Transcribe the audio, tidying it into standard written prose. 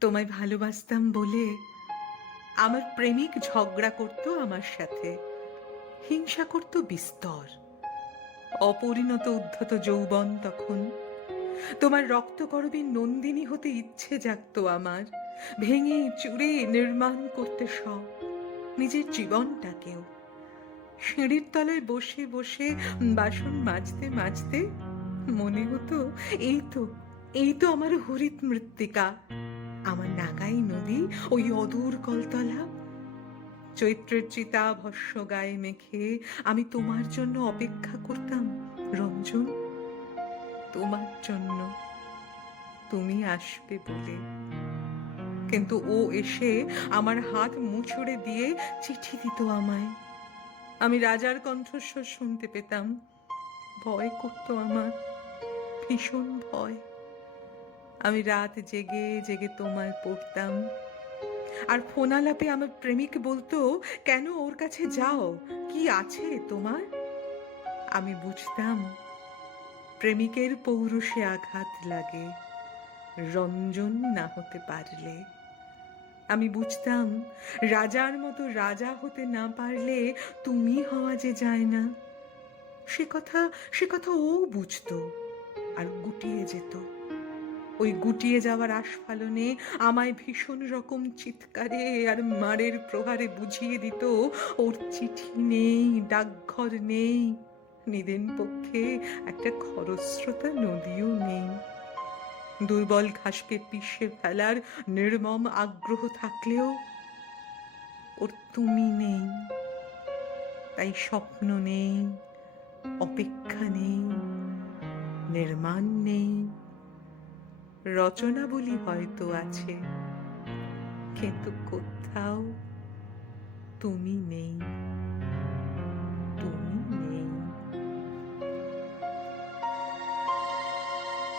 তোমায় ভালোবাসতাম বলে আমার প্রেমিক ঝগড়া করত আমার সাথে, হিংসা করত বিস্তর। অপরিণত উদ্ধত যৌবন তখন। তোমার রক্তকরবী নন্দিনী হতে ইচ্ছে জাগত আমার, ভেঙে চুরে নির্মাণ করতে সব, নিজের জীবনটাকেও। সিঁড়ির তলায় বসে বসে বাসন মাজতে মাজতে মনে হতো, এই তো আমার হরিত মৃত্তিকা, আমার নাগাই নদী, ওই অদূর কলতলা। চৈত্রের চিতা ভস্য গায়ে মেখে আমি তোমার জন্য অপেক্ষা করতাম রঞ্জন, তোমার জন্য, তুমি আসবে বলে। কিন্তু ও এসে আমার হাত মুচড়ে দিয়ে চিঠি দিত আমায়। আমি রাজার কণ্ঠস্বর শুনতে পেতাম। ভয় করতো আমার, ভীষণ ভয়। আমি রাত জেগে জেগে তোমায় পড়তাম। আর ফোনালাপে আমার প্রেমিক বলতো, কেন ওর কাছে যাও, কি আছে তোমার? আমি বুঝতাম প্রেমিকের পৌরুষে আঘাত লাগে রঞ্জন না হতে পারলে। আমি বুঝতাম রাজার মতো রাজা হতে না পারলে তুমি হওয়া যে যায় না। সে কথা ও বুঝতো আর গুটিয়ে যেত। ওই গুটিয়ে যাওয়ার আস্ফালনে আমায় ভীষণ রকম চিৎকারে আর মারের প্রহারে বুঝিয়ে দিত, ওর চিঠি নেই, ডাকঘর নেই, নিদেন পক্ষে একটা খরস্রোতা নদীও নেই। দুর্বল ঘাসকে পিষে ফেলার নির্মম আগ্রহ থাকলেও ওর তুমি নেই। তাই স্বপ্ন নেই, অপেক্ষা নেই, নির্মাণ নেই, রচনাবলী হয়তো আছে, কিন্তু কোথাও তুমি নেই।